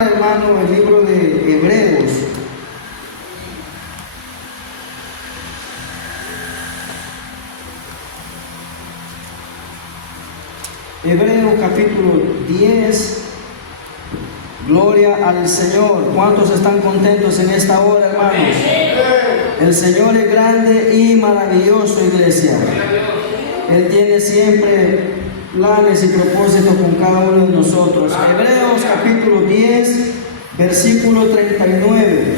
Hermano, el libro de Hebreos. Hebreos capítulo 10. Gloria al Señor. ¿Cuántos están contentos en esta hora, hermanos? El Señor es grande y maravilloso, iglesia. Él tiene siempre planes y propósitos con cada uno de nosotros. Hebreos capítulo 10, versículo 39.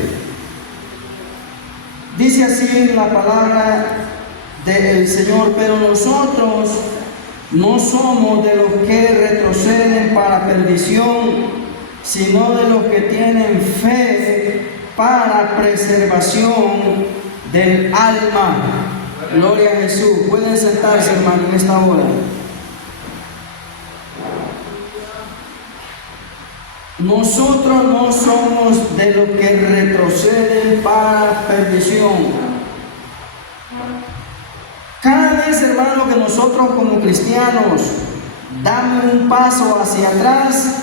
Dice así la palabra del Señor: pero nosotros no somos de los que retroceden para perdición, sino de los que tienen fe para preservación del alma. Gloria a Jesús. Pueden sentarse, hermano, en esta hora. Nosotros no somos de los que retroceden para perdición. Cada vez, hermano, que nosotros como cristianos damos un paso hacia atrás,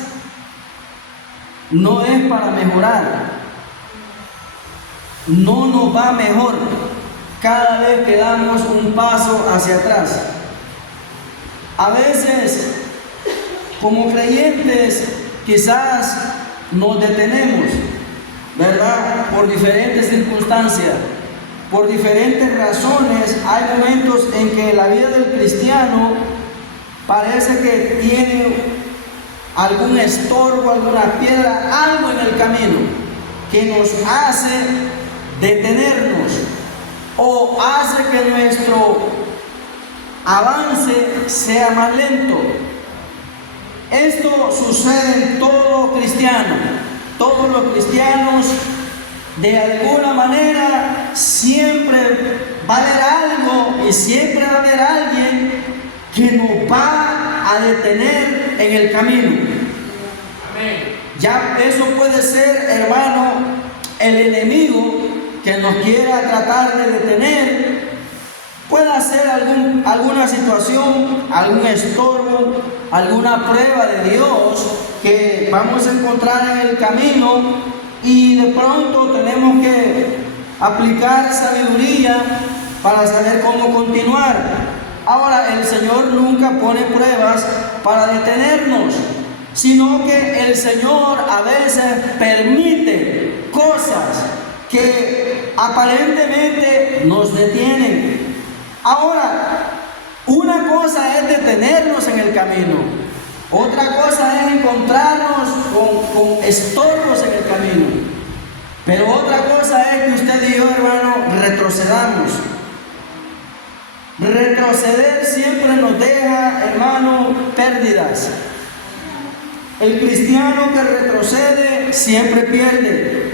no es para mejorar, no nos va mejor cada vez que damos un paso hacia atrás. A veces, como creyentes, quizás nos detenemos, ¿verdad? Por diferentes circunstancias, por diferentes razones. Hay momentos en que la vida del cristiano parece que tiene algún estorbo, alguna piedra, algo en el camino que nos hace detenernos o hace que nuestro avance sea más lento. Esto sucede en todo cristiano. Todos los cristianos, de alguna manera, siempre va a haber algo y siempre va a haber alguien que nos va a detener en el camino. Amén. Ya eso puede ser, hermano, el enemigo que nos quiera tratar de detener. Puede hacer alguna situación, algún estorbo, alguna prueba de Dios que vamos a encontrar en el camino, y de pronto tenemos que aplicar sabiduría para saber cómo continuar. Ahora, el Señor nunca pone pruebas para detenernos, sino que el Señor a veces permite cosas que aparentemente nos detienen. Ahora, una cosa es detenernos en el camino, otra cosa es encontrarnos con estorbos en el camino, pero otra cosa es que usted y yo, hermano, retrocedamos. Retroceder siempre nos deja, hermano, pérdidas. El cristiano que retrocede siempre pierde.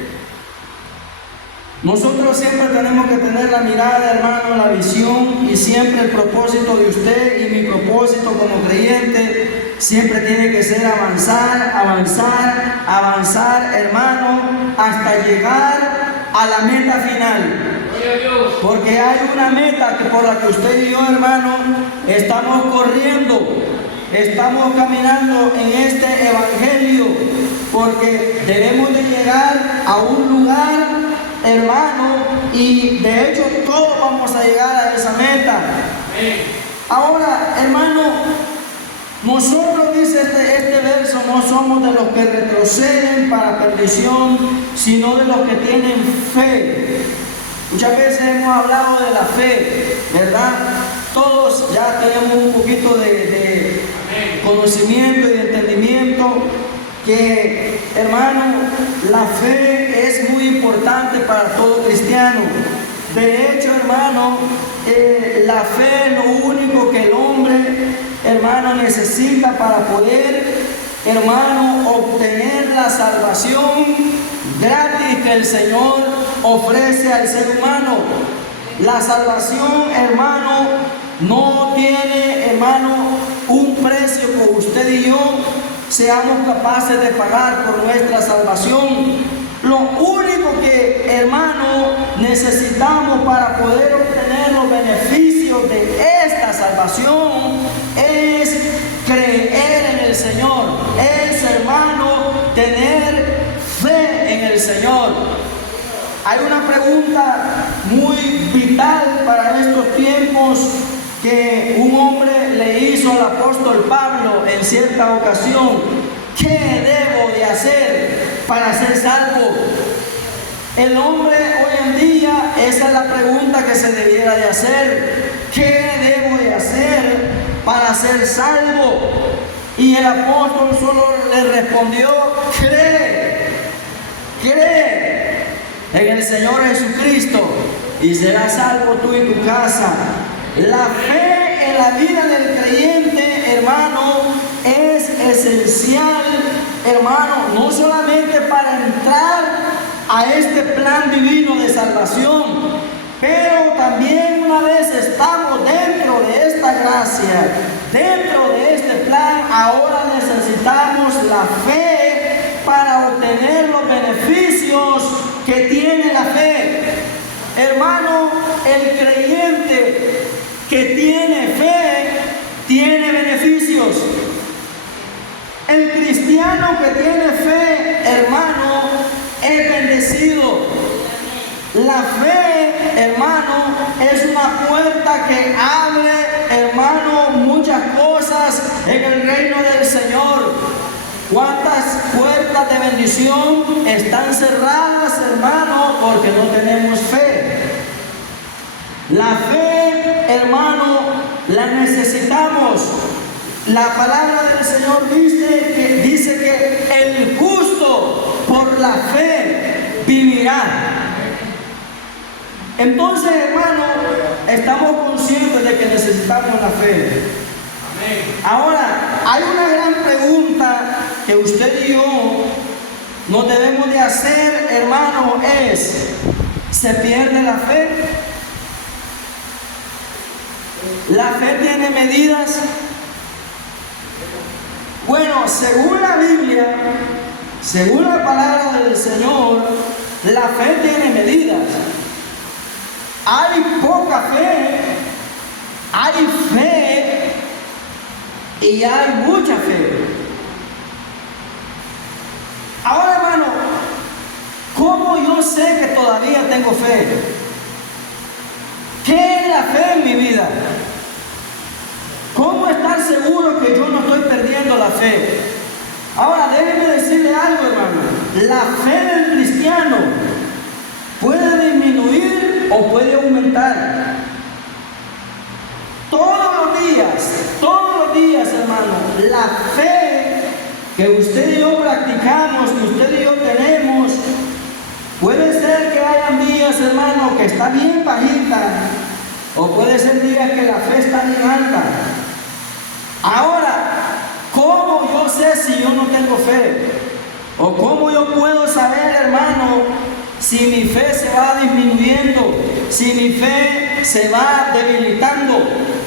Nosotros siempre tenemos que tener la mirada, hermano, la visión, y siempre el propósito de usted y mi propósito como creyente siempre tiene que ser avanzar, avanzar, avanzar, hermano, hasta llegar a la meta final. Porque hay una meta que por la que usted y yo, hermano, estamos corriendo, estamos caminando en este evangelio, porque debemos de llegar a un lugar, hermano, y de hecho todos vamos a llegar a esa meta. Ahora, hermano, nosotros, dice este verso, no somos de los que retroceden para perdición, sino de los que tienen fe. Muchas veces hemos hablado de la fe, ¿verdad? Todos ya tenemos un poquito de conocimiento y de entendimiento que, hermano, la fe es muy importante para todo cristiano. De hecho, hermano, la fe es lo único que el hombre, hermano, necesita para poder, hermano, obtener la salvación gratis que el Señor ofrece al ser humano. La salvación, hermano, no tiene, hermano, un precio que usted y yo seamos capaces de pagar por nuestra salvación. Lo único que, hermano, necesitamos para poder obtener los beneficios de esta salvación es creer en el Señor, es, hermano, tener Señor. Hay una pregunta muy vital para estos tiempos que un hombre le hizo al apóstol Pablo en cierta ocasión. ¿Qué debo de hacer para ser salvo? El hombre hoy en día, esa es la pregunta que se debiera de hacer. ¿Qué debo de hacer para ser salvo? Y el apóstol solo le respondió: cree en el Señor Jesucristo y serás salvo tú y tu casa. La fe en la vida del creyente, hermano, es esencial, hermano, no solamente para entrar a este plan divino de salvación, pero también una vez estamos dentro de esta gracia, dentro de este plan, ahora necesitamos la fe para obtener los beneficios que tiene la fe. Hermano, el creyente que tiene fe tiene beneficios. El cristiano que tiene fe, hermano, es bendecido. La fe, hermano, es una puerta que abre, hermano, muchas cosas en el reino del Señor. ¿Cuántas puertas de bendición están cerradas, hermano, porque no tenemos fe? La fe, hermano, la necesitamos. La palabra del Señor dice que el justo por la fe vivirá. Entonces, hermano, estamos conscientes de que necesitamos la fe. Ahora, hay una gran pregunta que usted y yo nos debemos de hacer, hermano, es: ¿se pierde la fe? ¿La fe tiene medidas? Bueno, según la Biblia, según la palabra del Señor, la fe tiene medidas. Hay poca fe, hay fe y hay mucha fe. Ahora, hermano, ¿cómo yo sé que todavía tengo fe? ¿Qué es la fe en mi vida? ¿Cómo estar seguro que yo no estoy perdiendo la fe? Ahora, déjeme decirle algo, hermano. La fe del cristiano puede disminuir o puede aumentar. Todos los días, hermano, la fe que usted y yo practicamos, que usted y yo tenemos, puede ser que hayan días, hermano, que está bien bajita, o puede ser días que la fe está bien alta. Ahora, ¿cómo yo sé si yo no tengo fe? ¿O cómo yo puedo saber, hermano, si mi fe se va disminuyendo, si mi fe se va debilitando?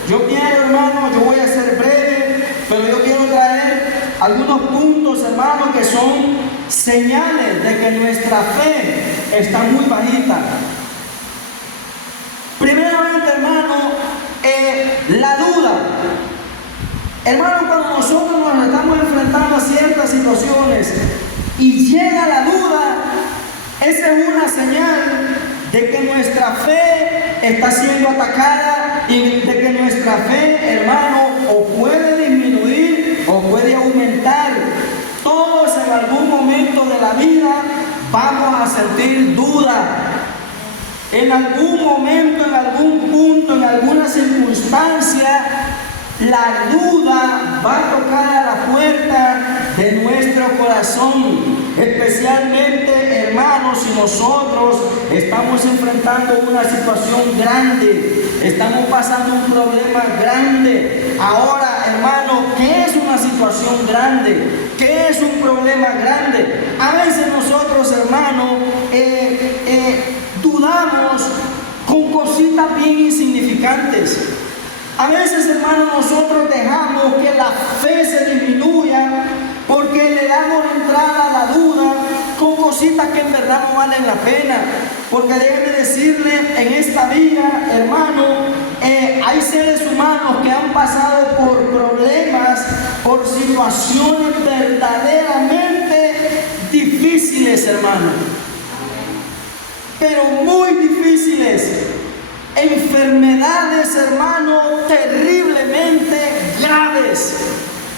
Yo quiero, hermano, yo voy a ser breve, pero yo quiero traer algunos puntos, hermano, que son señales de que nuestra fe está muy bajita. Primeramente, hermano, la duda. Hermano, cuando nosotros nos estamos enfrentando a ciertas situaciones y llega la duda, esa es una señal de que nuestra fe está siendo atacada y de que nuestra fe, hermano, o puede disminuir o puede aumentar. Todos en algún momento de la vida vamos a sentir duda. En algún momento, en algún punto, en alguna circunstancia, la duda va a tocar a la puerta de nuestro corazón. Especialmente, hermanos, si nosotros estamos enfrentando una situación grande, estamos pasando un problema grande. Ahora, hermano, ¿qué es una situación grande? ¿Qué es un problema grande? A veces nosotros, hermano, dudamos con cositas bien insignificantes. A veces, hermano, nosotros dejamos que la fe se disminuya porque le damos entrada a la duda con cositas que en verdad no valen la pena. Porque déjeme decirle, en esta vida, hermano, hay seres humanos que han pasado por problemas, por situaciones verdaderamente difíciles, hermano. pero muy difíciles. Enfermedades, hermano, terriblemente graves.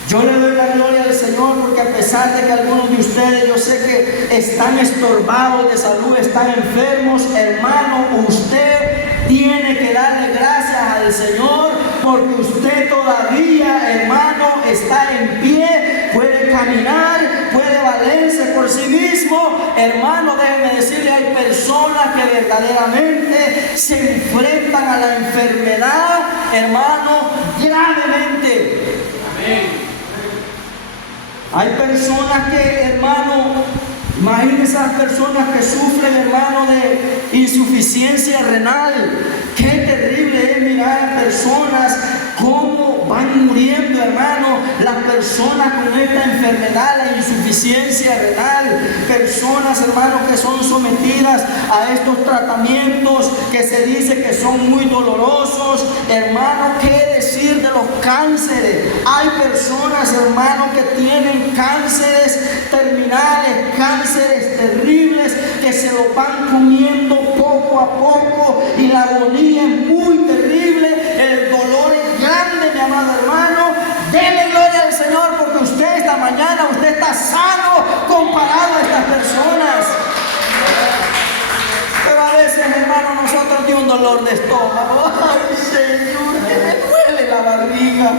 Yo le doy la gloria al Señor porque a pesar de que algunos de ustedes, yo sé que están estorbados de salud, están enfermos, hermano, usted tiene que darle gracias al Señor porque usted todavía, hermano, está en pie, puede caminar, puede valerse por sí mismo. Hermano, déjeme decirle, hay personas que verdaderamente se enfrentan a la enfermedad, hermano, gravemente. Amén. Hay personas que, hermano, imagínense esas personas que sufren, hermano, de insuficiencia renal. Qué terrible es mirar a personas cómo van muriendo, hermano, las personas con esta enfermedad, la insuficiencia renal. Personas, hermano, que son sometidas a estos tratamientos que se dice que son muy dolorosos. Hermano, ¿qué decir de los cánceres? Hay personas, hermano, que tienen cánceres terminales, cánceres terribles, que se lo van comiendo poco a poco y la agonía es muy terrible, el dolor es grande, mi amado hermano. Dele gloria al Señor porque usted esta mañana, usted está sano comparado a estas personas. Pero a veces, hermano, nosotros tenemos un dolor de estómago. Ay, Señor, que me duele la barriga.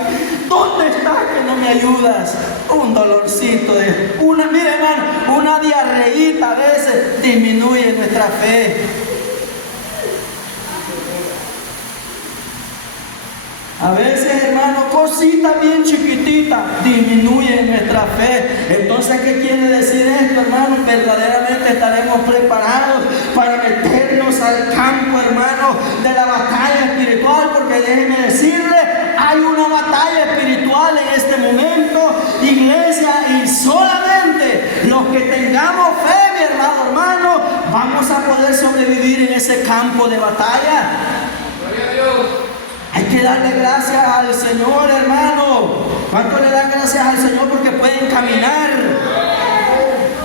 ¿Dónde estás que no me ayudas? Un dolorcito de mire, hermano, una diarreíta a veces disminuye nuestra fe. A veces, hermano, cositas bien chiquititas disminuyen nuestra fe. Entonces, ¿qué quiere decir esto, hermano? Verdaderamente estaremos preparados para meternos al campo, hermano, de la batalla espiritual, porque déjeme decirle, hay una batalla espiritual en este momento, iglesia, y solamente los que tengamos fe, mi hermano, vamos a poder sobrevivir en ese campo de batalla. Gloria a Dios. Hay que darle gracias al Señor, hermano. ¿Cuánto le dan gracias al Señor porque pueden caminar?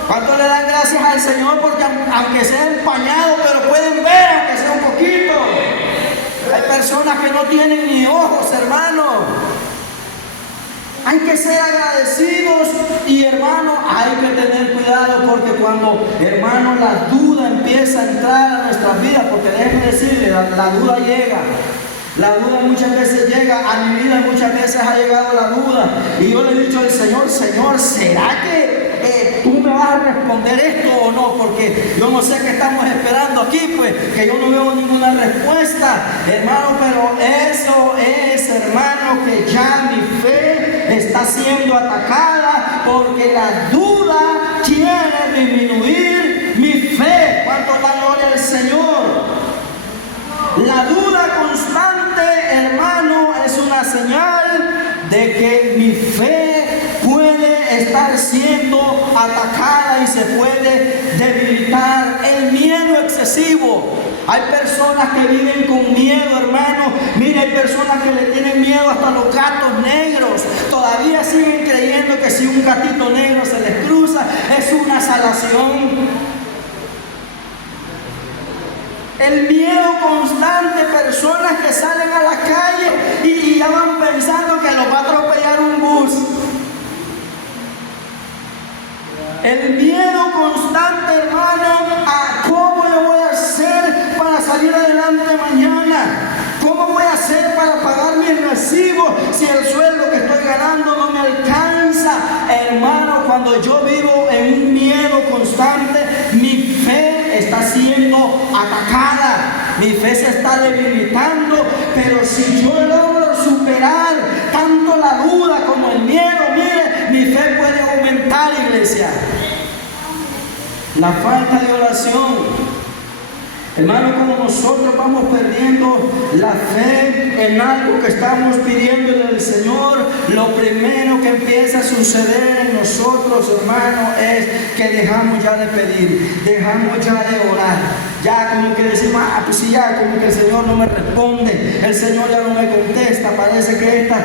¿Cuánto le dan gracias al Señor porque aunque sea empañado, pero pueden ver aunque sea un poquito? Hay personas que no tienen ni ojos, hermano. Hay que ser agradecidos y, hermano, hay que tener cuidado porque cuando, hermano, la duda empieza a entrar a nuestras vidas, porque déjenme decirle, la duda llega. La duda muchas veces llega, a mi vida muchas veces ha llegado la duda. Y yo le he dicho al Señor, Señor, ¿será que tú me vas a responder esto o no? Porque yo no sé qué estamos esperando aquí, pues, que yo no veo ninguna respuesta, hermano, pero eso es, hermano, que ya mi fe está siendo atacada porque la duda quiere disminuir mi fe. ¿Cuánto da gloria al Señor? La duda constante, hermano, es una señal de que mi fe puede estar siendo atacada y se puede debilitar. El miedo excesivo. Hay personas que viven con miedo, hermano. Mira, hay personas que le tienen miedo hasta a los gatos negros. Todavía siguen creyendo que si un gatito negro se les cruza es una salación. El miedo constante, personas que salen a la calle y ya van pensando que los va a atropellar un bus. El miedo constante, hermano, a cómo yo voy a hacer para salir adelante mañana. ¿Cómo voy a hacer para pagar mis recibos si el sueldo que estoy ganando no me alcanza? Hermano, cuando yo vivo en un miedo constante, mi fe está siendo atacada, mi fe se está debilitando. Pero si yo logro superar tanto la duda como el miedo, mire, mi fe puede aumentar, iglesia. La falta de oración. Hermano, como nosotros vamos perdiendo la fe en algo que estamos pidiendo del Señor, lo primero que empieza a suceder en nosotros, hermano, es que dejamos ya de pedir, dejamos ya de orar. ya como que decimos, pues sí, ya como que el Señor no me responde, el Señor ya no me contesta, parece que esta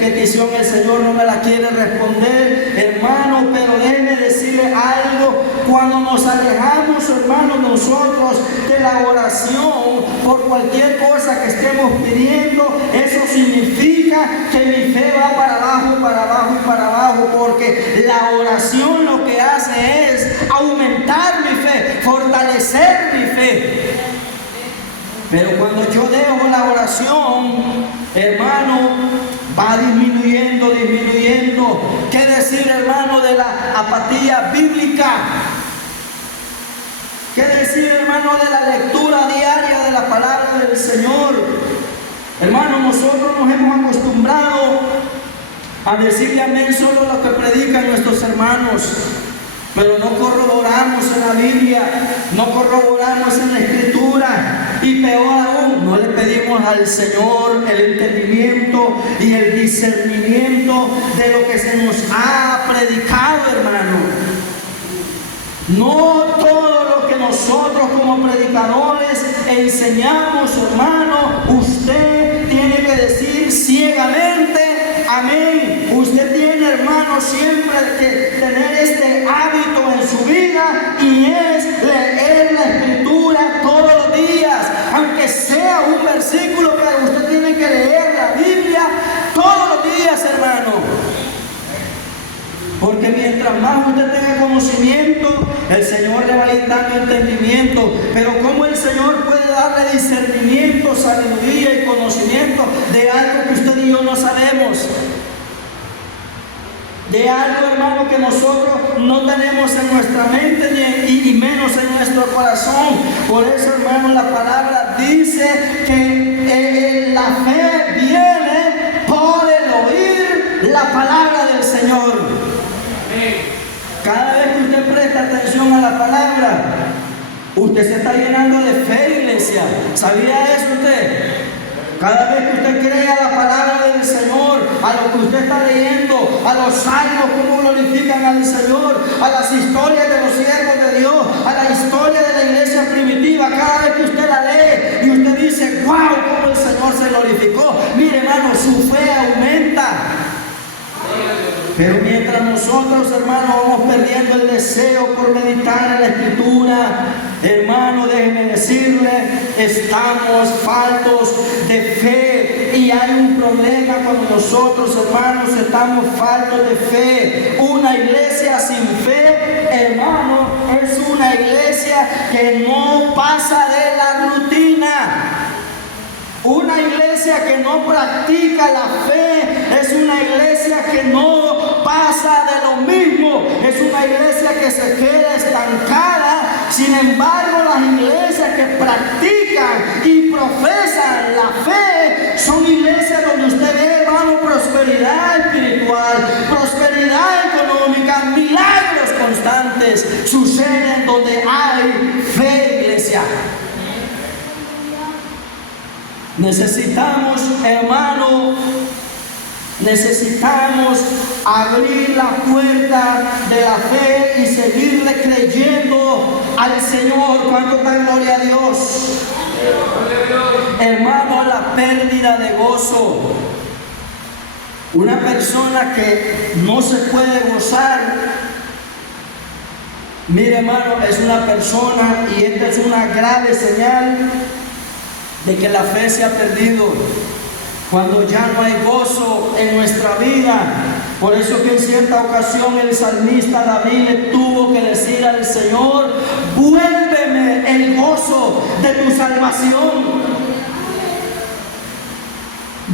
petición el Señor no me la quiere responder, hermano. Pero déjeme decirle algo: cuando nos alejamos, hermanos, nosotros de la oración por cualquier cosa que estemos pidiendo, eso significa que mi fe va para abajo, para abajo y para abajo, porque la oración lo que hace es aumentar mi fe, fortalecer mi fe. Pero cuando yo dejo la oración, hermano, va disminuyendo, disminuyendo. ¿Qué decir, hermano, de la apatía bíblica? ¿Qué decir, hermano, de la lectura diaria de la palabra del Señor? Hermano, nosotros nos hemos acostumbrado a decirle amén solo lo que predican nuestros hermanos, pero no corroboramos en la Biblia, no corroboramos en la Escritura, y peor aún, no le pedimos al Señor el entendimiento y el discernimiento de lo que se nos ha predicado, hermano. No todo lo que nosotros como predicadores enseñamos, hermano, usted tiene que decir ciegamente amén. Usted tiene, hermano, siempre que tener este hábito en su vida, y es leer la Escritura todos los días, aunque sea un versículo, pero usted tiene que leer la Biblia todos los días, hermano. Porque mientras más usted tenga conocimiento, el Señor le va a ir dando entendimiento. Pero ¿cómo el Señor puede darle discernimiento, sabiduría y conocimiento de algo que usted y yo no sabemos? De algo, hermano, que nosotros no tenemos en nuestra mente y menos en nuestro corazón. Por eso, hermano, la palabra dice que la fe viene por el oír la palabra del Señor. Cada vez que usted presta atención a la palabra, usted se está llenando de fe, iglesia. ¿Sabía eso usted? Cada vez que usted crea la palabra del Señor, a lo que usted está leyendo, a los salmos, cómo glorifican al Señor, a las historias de los siervos de Dios, a la historia de la iglesia primitiva, cada vez que usted la lee y usted dice, wow, cómo el Señor se glorificó, mire, hermano, su fe aumenta. Pero mientras nosotros, hermano, vamos perdiendo el deseo por meditar en la Escritura, hermano, déjeme decirle, estamos faltos de fe. Y hay un problema cuando nosotros, hermanos, estamos faltos de fe. Una iglesia sin fe, hermano, es una iglesia que no pasa de la rutina. Una iglesia que no practica la fe es una iglesia que no pasa de lo mismo, es una iglesia que se queda estancada. Sin embargo, las iglesias que practican y profesan la fe son iglesias donde usted ve, hermano, prosperidad espiritual, prosperidad económica, milagros constantes suceden donde hay fe, iglesia. Necesitamos, hermano, necesitamos abrir la puerta de la fe y seguirle creyendo al Señor. ¿Cuánto da gloria a Dios? Hermano, la pérdida de gozo. Una persona que no se puede gozar, mire, hermano, es una persona, y esta es una grave señal de que la fe se ha perdido. Cuando ya no hay gozo en nuestra vida. Por eso que en cierta ocasión el salmista David le tuvo que decir al Señor, vuélveme el gozo de tu salvación.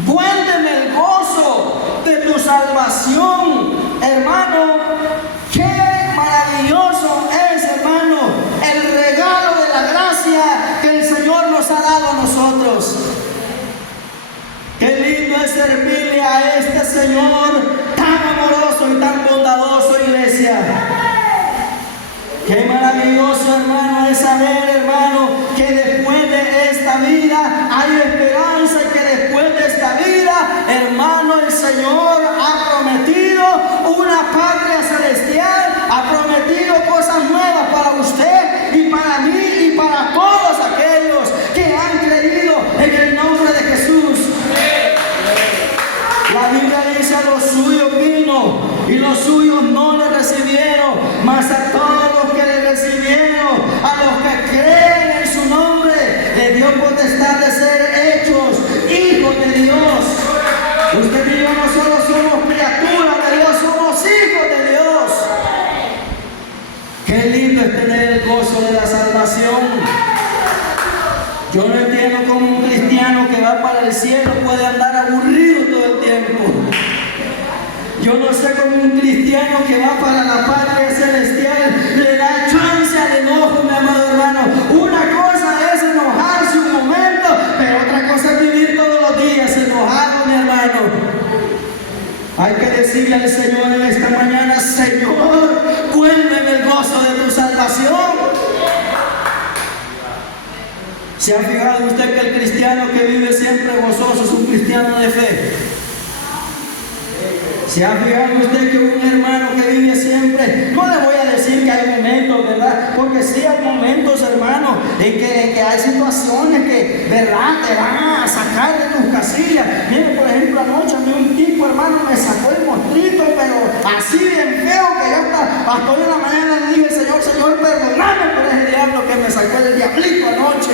Vuélveme el gozo de tu salvación. Hermano, qué maravilloso es, hermano, el regalo de la gracia que el Señor nos ha dado a nosotros. Qué lindo es servirle a este Señor tan amoroso y tan bondadoso, iglesia. Qué maravilloso, hermano, es saber, hermano, que después de esta vida hay esperanza, y que después de esta vida, hermano, el Señor ha prometido una patria celestial, ha prometido cosas nuevas para usted y para mí y para todos lindo es tener el gozo de la salvación. Yo no entiendo cómo un cristiano que va para el cielo puede andar aburrido todo el tiempo. Yo no sé cómo un cristiano que va para la patria celestial le da chance al enojo, mi amado hermano. Una cosa es enojarse un momento, pero otra cosa es vivir todos los días enojado, mi hermano. Hay que decirle al Señor en esta mañana: Señor, vuélveme el gozo de tu salvación. ¿Se ha fijado usted que el cristiano que vive siempre gozoso es un cristiano de fe? ¿Se ha fijado usted que un hermano que vive siempre, no le voy a decir que hay momentos, ¿verdad? Porque sí hay momentos, hermano, en que hay situaciones que, ¿verdad?, te van a sacar de tus casillas. Mire, por ejemplo, anoche a mí un tipo, hermano, me sacó el mostrito, pero así bien feo que yo hasta hoy en la mañana le dije: Señor, perdóname por ese diablo que me sacó el diablito anoche.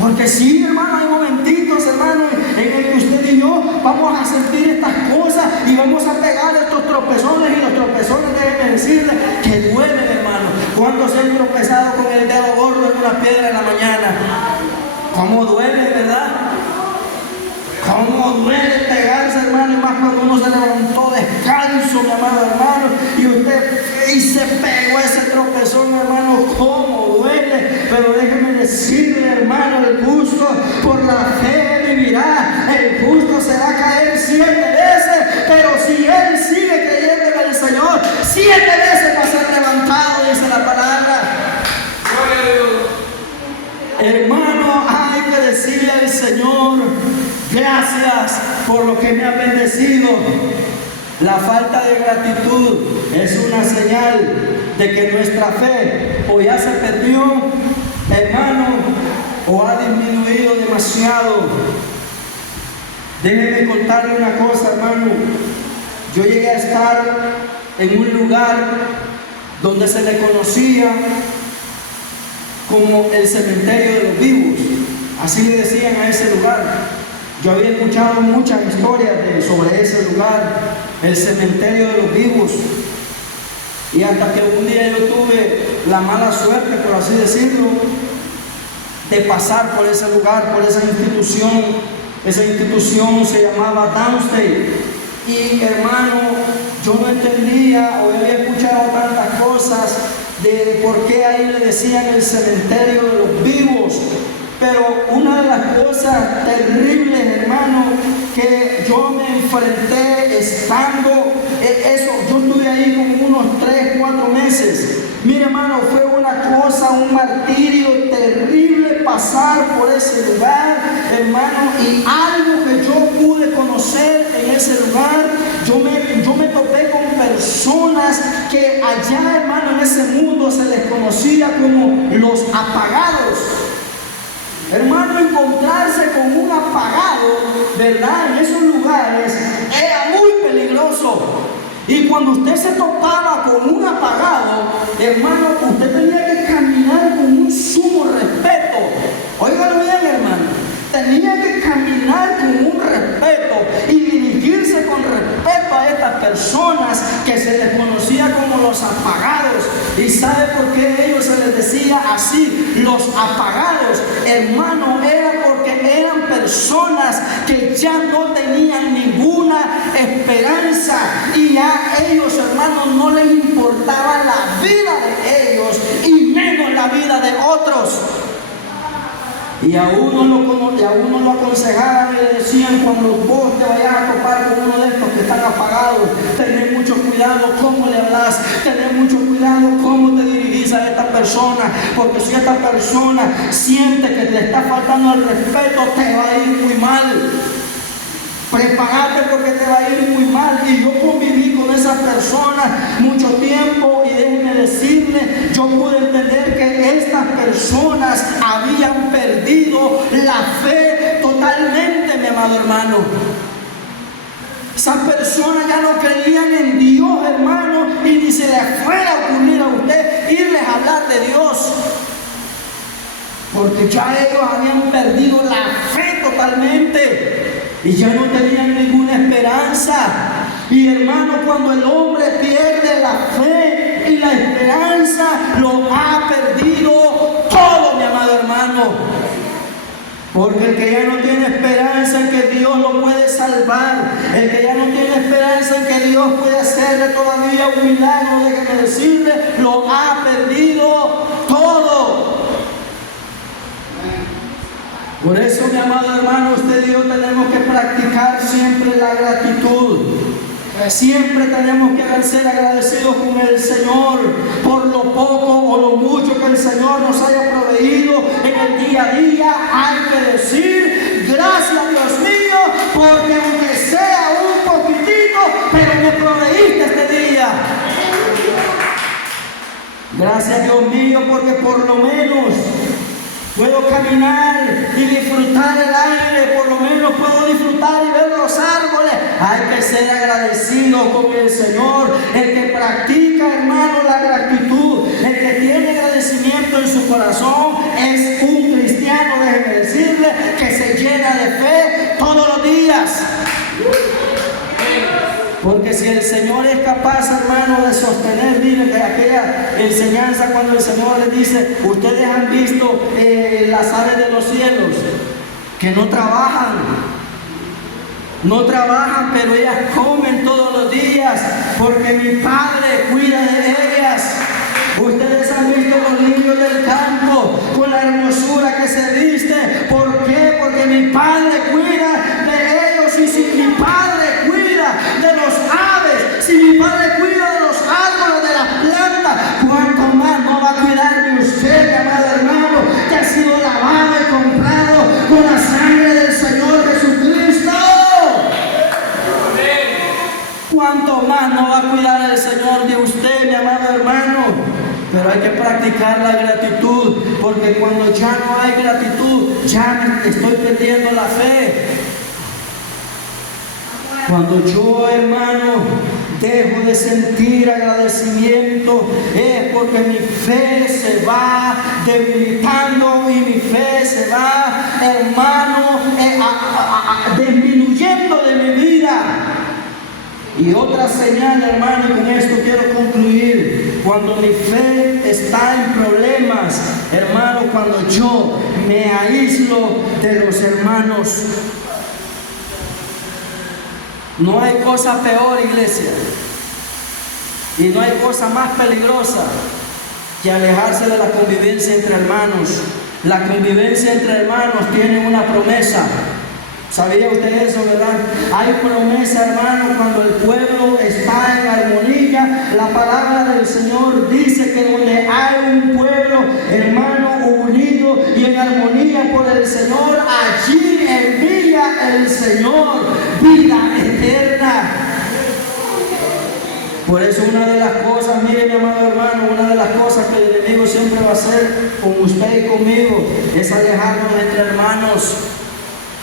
Porque sí, hermano, hay momentitos, hermano, en el que usted y yo vamos a sentir estas cosas y vamos a pegar estos tropezones, y los tropezones, déjenme decirle, que duelen, hermano. ¿Cuántos se han tropezado con el dedo gordo en una piedra en la mañana? ¿Cómo duele, verdad? ¿Cómo duele pegarse, hermano? Y más cuando uno se levantó descalzo, mi amado hermano, y usted se pegó ese tropezón, hermano. ¿Cómo duele? Pero déjeme decirle, hermano, el justo por la fe vivirá. El justo se va a caer 7 veces, pero si él sigue creyendo en el Señor, 7 veces va a ser levantado, dice la palabra. Hermano, hay que decirle al Señor: gracias por lo que me ha bendecido. La falta de gratitud es una señal de que nuestra fe o ya se perdió, hermano, o ha disminuido demasiado. Déjenme contarle una cosa, hermano. Yo llegué a estar en un lugar donde se le conocía como el cementerio de los vivos. Así le decían a ese lugar. Yo había escuchado muchas historias sobre ese lugar, el cementerio de los vivos. Y hasta que un día yo tuve la mala suerte, por así decirlo, de pasar por ese lugar, por esa institución. Esa institución se llamaba Downstate. Y hermano, yo no entendía o había escuchado tantas cosas de por qué ahí le decían el cementerio de los vivos. Pero una de las cosas terribles, hermano, que yo me enfrenté estando, yo estuve ahí como unos 3, 4 meses. Mire, hermano, fue una cosa, un martirio terrible pasar por ese lugar, hermano, y algo que yo pude conocer en ese lugar, yo me topé con personas que allá, hermano, en ese mundo se les conocía como los apagados. Hermano, encontrarse con un apagado, ¿verdad?, en esos lugares era muy peligroso. Y cuando usted se topaba con un apagado, hermano, usted tenía que caminar con un sumo respeto. Óigalo bien, hermano. Tenía que caminar con un respeto y dirigirse con respeto a estas personas que se les conocía como los apagados. ¿Y sabe por qué ellos se les decía así, los apagados? Hermano, era porque eran personas que ya no tenían ninguna esperanza y a ellos, hermanos, no les importaba la vida de ellos y menos la vida de otros. Y a uno lo aconsejaban y le decían: cuando vos te vayas a topar con uno de estos que están apagados, tened mucho cuidado cómo le hablas, tened mucho cuidado cómo te dirigís a esta persona, porque si esta persona siente que le está faltando el respeto, te va a ir muy mal. Prepárate porque te va a ir muy mal. Y yo conviví con esas personas mucho tiempo y déjenme decirle, yo pude entender que estas personas habían perdido la fe totalmente, mi amado hermano. Esas personas ya no creían en Dios, hermano, y ni se les fuera a ocurrir a usted irles a hablar de Dios. Porque ya ellos habían perdido la fe totalmente. Y ya no tenían ninguna esperanza. Y hermano, cuando el hombre pierde la fe, Porque el que ya no tiene esperanza en que Dios lo puede salvar, el que ya no tiene esperanza en que Dios puede hacerle todavía un milagro, déjeme decirle, lo ha perdido todo. Por eso, mi amado hermano, usted y yo tenemos que practicar siempre la gratitud. Siempre tenemos que ser agradecidos con el Señor por lo poco o lo mucho que el Señor nos haya proveído en el día a día. Hay que decir gracias, Dios mío, porque aunque sea un poquitito, pero me proveíste este día. Gracias, Dios mío, porque por lo menos puedo caminar y disfrutar el aire, por lo menos puedo disfrutar y ver los árboles. Hay que ser agradecido con el Señor. El que practica, hermano, la gratitud, el que tiene agradecimiento en su corazón, es un cristiano, déjeme decirle, que se llena de fe todos los días. Porque si el Señor es capaz, hermano, de sostener, miren, de aquella enseñanza cuando el Señor les dice, ustedes han visto las aves de los cielos, que no trabajan, pero ellas comen todos los días, porque mi Padre cuida de ellas. Ustedes han visto los lirios del campo, con la hermosura que se viste. ¿Por qué? Porque mi Padre cuida de ellos, y si mi Padre cuida de los aves, si mi Padre cuida de los árboles, de las plantas, ¿cuánto más no va a cuidar de usted, mi amado hermano, que ha sido lavado y comprado con la sangre del Señor Jesucristo? ¿Cuánto más no va a cuidar el Señor de usted, mi amado hermano? Pero hay que practicar la gratitud, porque cuando ya no hay gratitud, ya estoy perdiendo la fe. Cuando yo, hermano, dejo de sentir agradecimiento, es porque mi fe se va debilitando y mi fe se va, hermano, disminuyendo de mi vida. Y otra señal, hermano, y con esto quiero concluir, cuando mi fe está en problemas, hermano, cuando yo me aíslo de los hermanos. No hay cosa peor, iglesia, y no hay cosa más peligrosa que alejarse de la convivencia entre hermanos. La convivencia entre hermanos tiene una promesa. ¿Sabía usted eso, verdad? Hay promesa, hermano, cuando el pueblo está en armonía. La palabra del Señor dice que donde hay un pueblo, hermano, unido y en armonía por el Señor, allí envía el Señor vida eterna. Por eso una de las cosas, mire, mi amado hermano, una de las cosas que el enemigo siempre va a hacer con usted y conmigo es alejarnos entre hermanos.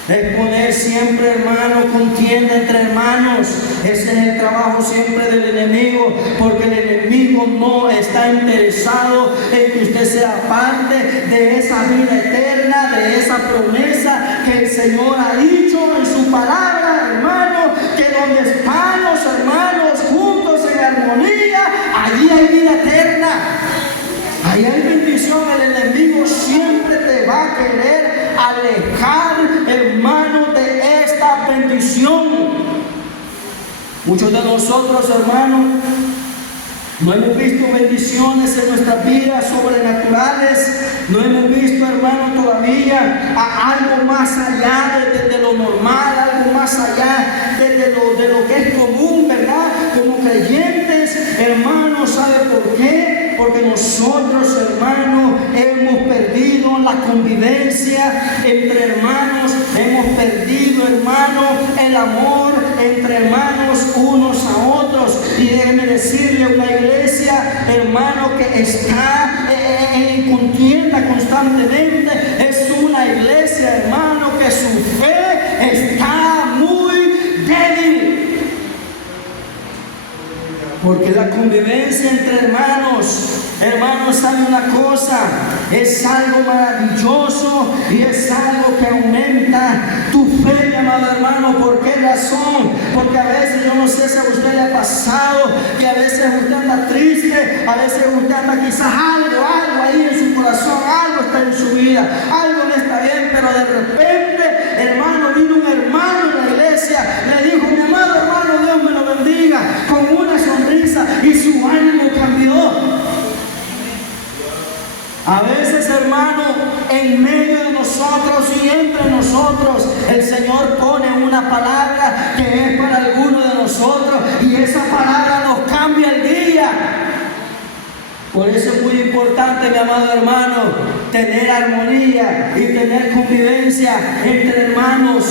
Es poner siempre, hermano, contienda entre hermanos. Ese es el trabajo siempre del enemigo, porque el enemigo no está interesado en que usted sea parte de esa vida eterna, de esa promesa que el Señor ha dicho en su palabra, hermano, que donde están los hermanos juntos en armonía, allí hay vida eterna. Ahí hay bendición. El enemigo siempre te va a querer alejar, hermano, de esta bendición. Muchos de nosotros, hermanos, no hemos visto bendiciones en nuestras vidas sobrenaturales. No hemos visto, hermano, todavía algo más allá de lo normal, algo más allá de lo que es común, ¿verdad? Como creyentes, hermanos, ¿sabe por qué? Porque nosotros, hermanos, hemos perdido la convivencia entre hermanos, hemos perdido, hermanos, el amor entre hermanos unos a otros. Y déjeme decirle, una iglesia, hermano, que está en contienda constantemente, es una iglesia, hermano, que su fe está muy débil. Porque la convivencia entre hermanos, sabe una cosa, es algo maravilloso y es algo que aumenta tu fe, mi amado hermano. ¿Por qué razón? Porque a veces, yo no sé si a usted le ha pasado, que a veces usted anda triste, a veces usted anda quizás algo ahí en su corazón, algo está en su vida, algo no está bien, pero de repente A veces, hermano, en medio de nosotros y entre nosotros, el Señor pone una palabra que es para alguno de nosotros y esa palabra nos cambia el día. Por eso es muy importante, mi amado hermano, tener armonía y tener convivencia entre hermanos.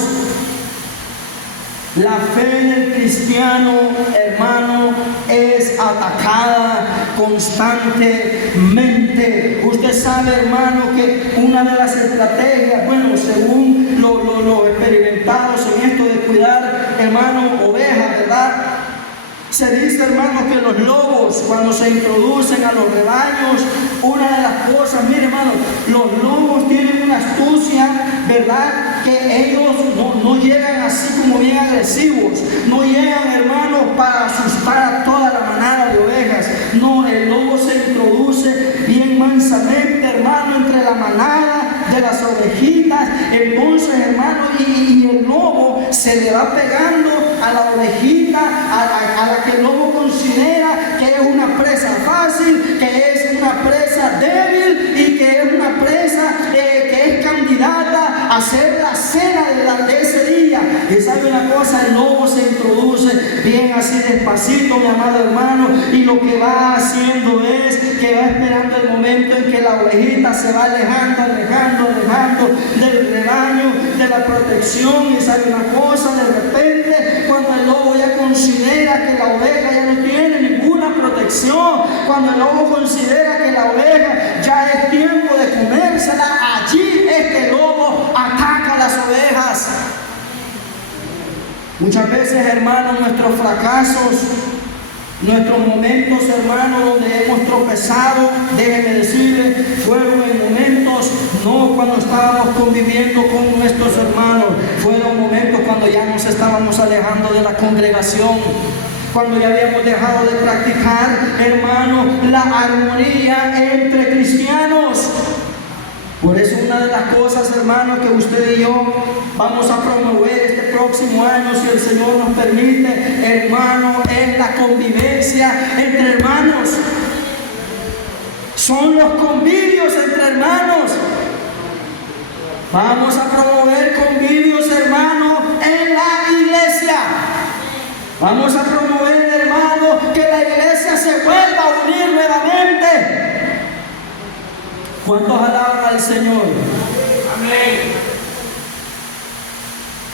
La fe del cristiano, hermano, es atacada constantemente. Usted sabe, hermano, que una de las estrategias, bueno, según los experimentados en esto de cuidar, hermano, ovejas, ¿verdad? Se dice, hermano, que los lobos, cuando se introducen a los rebaños, una de las cosas, mire, hermano, los lobos tienen una astucia, ¿verdad? Que ellos no llegan así como bien agresivos, no llegan, hermano, para asustar a toda la manada de ovejas. No, el lobo se introduce bien mansamente, hermano, entre la manada de las ovejitas. Entonces, hermano, y el lobo se le va pegando a la ovejita, a la que el lobo considera que es una presa fácil, que es una presa débil y que es una presa que es candidata a ser la cena de ese día. Y sabe una cosa, el lobo se introduce bien así despacito, mi amado hermano, y lo que va haciendo es que va esperando el momento en que la ovejita se va alejando del rebaño, de la protección. Y sabe una cosa, de repente, cuando el lobo ya considera que la oveja ya no tiene ninguna protección, cuando el lobo considera que la oveja ya es tiempo de comérsela, allí es que el lobo ataca a las ovejas. Muchas veces, hermanos, nuestros fracasos, nuestros momentos, hermanos, donde hemos tropezado, déjenme decirle, fueron en momentos, no cuando estábamos conviviendo con nuestros hermanos, fueron momentos cuando ya nos estábamos alejando de la congregación, cuando ya habíamos dejado de practicar, hermano, la armonía entre cristianos. Por eso una de las cosas, hermano, que usted y yo vamos a promover este próximo año, si el Señor nos permite, hermano, es la convivencia entre hermanos. Son los convivios entre hermanos. Vamos a promover convivios, hermano, en la iglesia. Vamos a promover, hermano, que la iglesia se vuelva a unir nuevamente. ¿Cuántos alaban al Señor? Amén.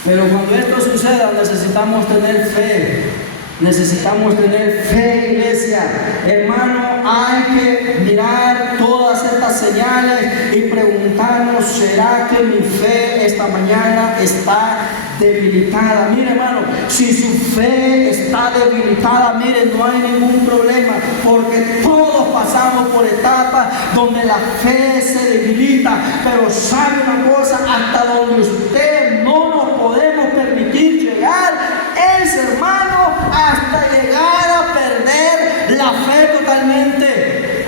Pero cuando esto suceda, necesitamos tener fe. Necesitamos tener fe, iglesia. Hermano, hay que mirar todas estas señales y preguntarnos, ¿será que mi fe esta mañana está debilitada? Mire, hermano, si su fe está debilitada, mire, no hay ningún problema, porque todos pasamos por etapas donde la fe se debilita. Pero sabe una cosa, hasta donde usted no nos podemos permitir llegar es, hermano, hasta llegar a perder la fe totalmente.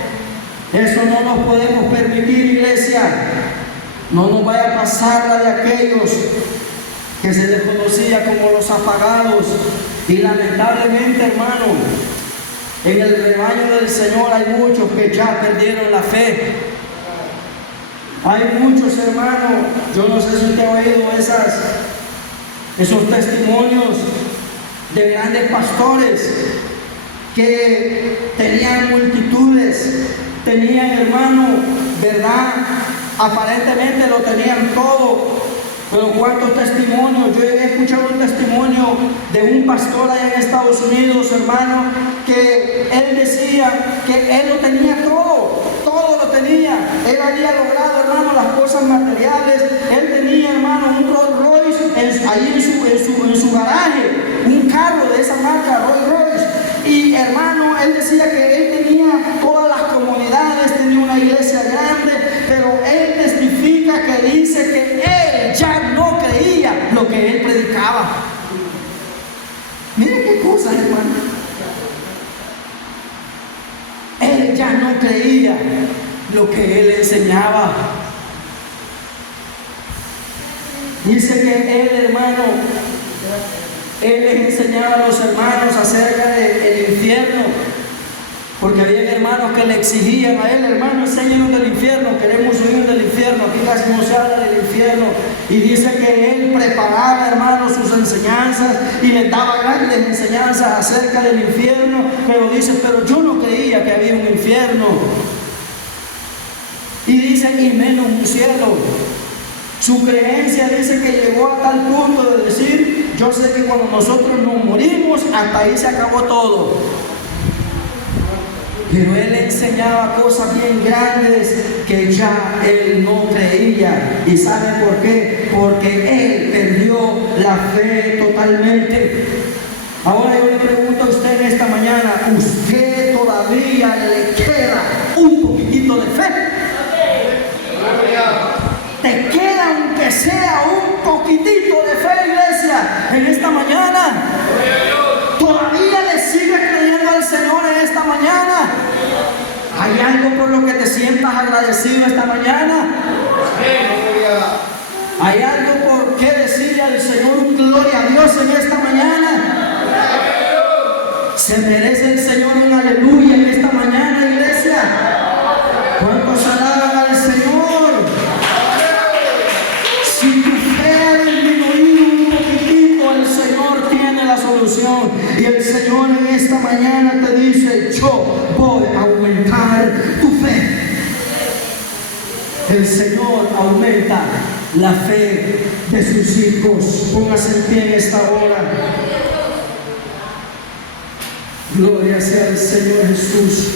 Eso no nos podemos permitir, iglesia. No nos vaya a pasar la de aquellos que se les conocía como los apagados. Y lamentablemente, hermano, en el rebaño del Señor hay muchos que ya perdieron la fe. Hay muchos, hermanos, yo no sé si usted ha oído esos testimonios de grandes pastores que tenían multitudes, tenían, hermano, verdad, aparentemente lo tenían todo. Pero cuántos testimonios, yo he escuchado un testimonio de un pastor allá en Estados Unidos, hermano, que él decía que él lo tenía todo lo tenía. Él había logrado, hermano, las cosas materiales. Él tenía, hermano, un Rolls Royce ahí en su garaje, un carro de esa marca, Rolls Royce. Y, hermano, él decía que él tenía todas las comodidades, tenía una iglesia grande, pero él testifica que dice que él ya no creía lo que él predicaba. Miren qué cosas, hermano. Él ya no creía lo que él enseñaba. Dice que él, hermano, él les enseñaba a los hermanos acerca del infierno, porque había hermanos hermanos, que le exigían a él, hermano, enséñanos del infierno, queremos huir del infierno, aquí casi no se habla del infierno. Y dice que él preparaba, hermanos, sus enseñanzas y les daba grandes enseñanzas acerca del infierno, pero dice, pero yo no creía que había un infierno. Y dice, y menos un cielo. Su creencia dice que llegó a tal punto de decir, yo sé que cuando nosotros nos morimos, hasta ahí se acabó todo. Pero él enseñaba cosas bien grandes que ya él no creía. ¿Y sabe por qué? Porque él perdió la fe totalmente. Ahora yo le pregunto a usted en esta mañana, ¿usted todavía le queda un poquitito de fe? ¿Te queda aunque sea un poquitito de fe, iglesia, en esta mañana? ¿Todavía le sigue creyendo al Señor en esta mañana? ¿Hay algo por lo que te sientas agradecido esta mañana? ¿Hay algo por qué decirle al Señor un gloria a Dios en esta mañana? ¿Se merece el Señor un aleluya en esta mañana, iglesia? ¿Cuántos alaban al Señor? Si tu fe ha disminuido un poquitito, el Señor tiene la solución. Y el Señor en esta mañana te dice, yo voy a aumentar tu fe. El Señor aumenta la fe de sus hijos. Póngase en pie en esta hora. Gloria sea al Señor Jesús.